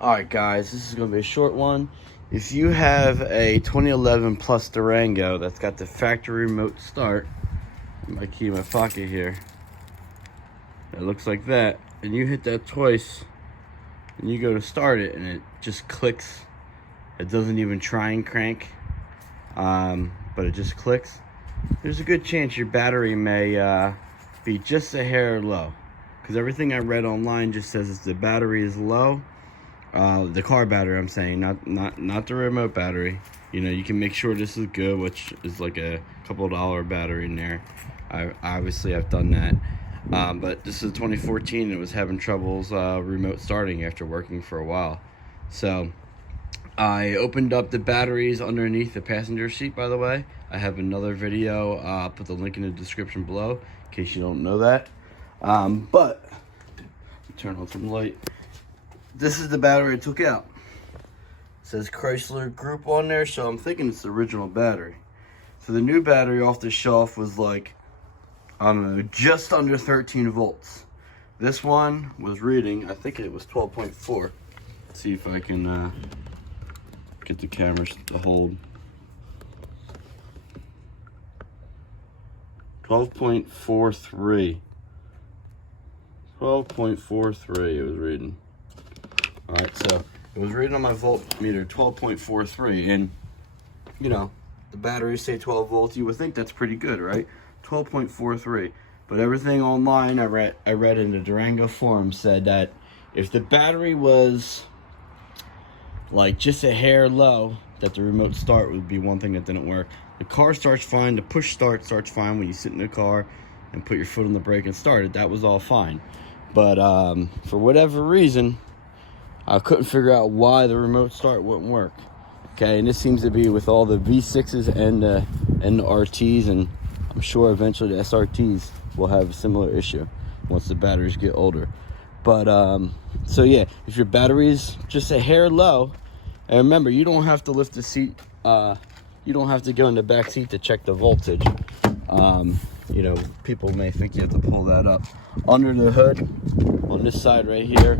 Alright guys, this is going to be a short one. If you have a 2011 plus Durango that's got the factory remote start, my key in my pocket here, it looks like that, and you hit that twice and you go to start it and it just clicks. It doesn't even try and crank, but it just clicks. There's a good chance your battery may be just a hair low, because everything I read online just says the battery is low. The car battery, I'm saying, not the remote battery. You know, you can make sure this is good, which is like a couple $1 battery in there. I've done that. But this is 2014 and it was having troubles remote starting after working for a while. So I opened up the batteries underneath the passenger seat, by the way. I have another video, I'll put the link in the description below in case you don't know that. But turn on some light. This is the battery I took out. It says Chrysler Group on there, so I'm thinking it's the original battery. So the new battery off the shelf was like, I don't know, just under 13 volts. This one was reading, I think it was 12.4. Let's see if I can get the camera to hold. 12.43. 12.43 it was reading. Alright, so it was reading on my voltmeter 12.43, and you know, the batteries say 12 volts, you would think that's pretty good, right? 12.43. But everything online I read in the Durango forum said that if the battery was like just a hair low, that the remote start would be one thing that didn't work. The car starts fine, the push start starts fine when you sit in the car and put your foot on the brake and start it. That was all fine. But for whatever reason, I couldn't figure out why the remote start wouldn't work. Okay, and this seems to be with all the V6s and the RTs, and I'm sure eventually the SRTs will have a similar issue once the batteries get older. But so yeah, if your battery's just a hair low, and remember, you don't have to lift the seat, you don't have to go in the back seat to check the voltage. You know, people may think you have to pull that up. Under the hood, on this side right here,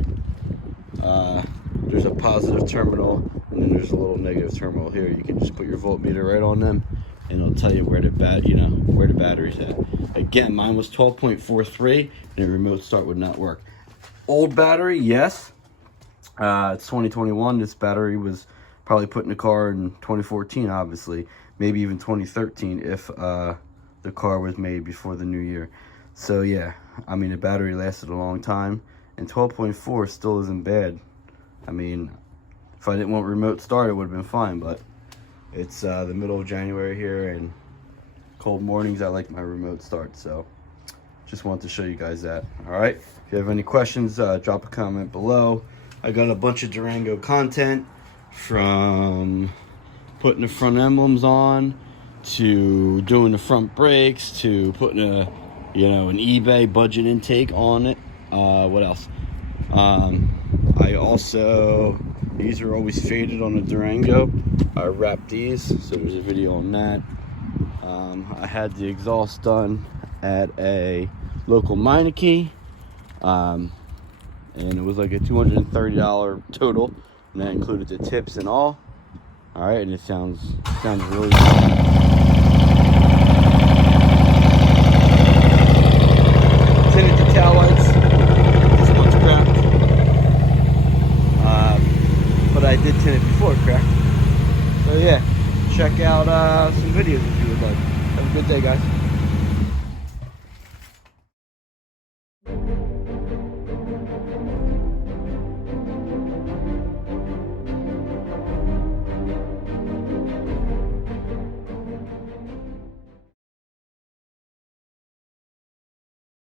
there's a positive terminal, and then there's a little negative terminal here. You can just put your voltmeter right on them, and it'll tell you where the battery's at. Again, mine was 12.43, and the remote start would not work. Old battery, yes. It's 2021. This battery was probably put in the car in 2014, obviously, maybe even 2013 if the car was made before the new year. So yeah, I mean, the battery lasted a long time, and 12.4 still isn't bad. I mean, if I didn't want remote start, it would have been fine, but it's the middle of January here, and cold mornings, I like my remote start, so just wanted to show you guys that. All right, if you have any questions, drop a comment below. I got a bunch of Durango content, from putting the front emblems on, to doing the front brakes, to putting an eBay budget intake on it. What else? I also, these are always faded on the Durango. I wrapped these, so there's a video on that. I had the exhaust done at a local Meineke, and it was like a $230 total, and that included the tips and all. All right, and it sounds really good. Tinted the tail lights. This one's cracked, but I did tint it before it cracked. So yeah, check out some videos if you would like. Have a good day, guys.